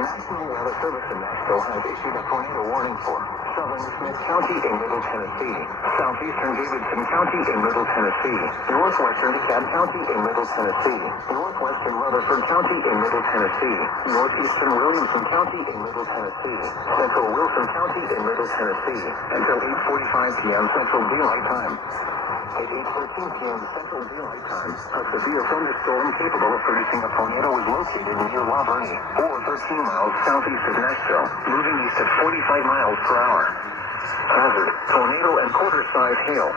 National Weather Service in Nashville has issued a tornado warning for southern Smith County in Middle Tennessee, southeastern Davidson County in Middle Tennessee, northwestern DeKalb County in Middle Tennessee, northwestern Rutherford County in Middle Tennessee, northeastern Williamson County in Middle Tennessee, central Wilson County in Middle Tennessee, until 8:45 p.m. Central Daylight Time. At 8:13 p.m. Central Daylight Time, a severe thunderstorm capable of producing a tornado was located near Waverly, or 13 miles southeast of Nashville, moving east at 45 miles per hour. Hazard: tornado and quarter-size hail.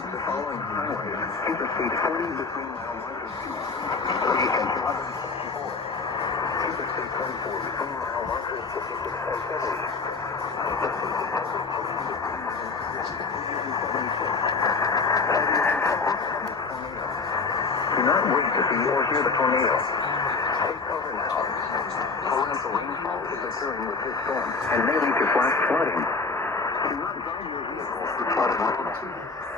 The following highways interstate 40 between mile 1 and 2, interstate 24 between mile 156 and 70. Do not wait to see or hear the tornado. Take cover now. Torrential rainfall is occurring with this storm and may lead to flash flooding. Do not drive your vehicle through flooded roads.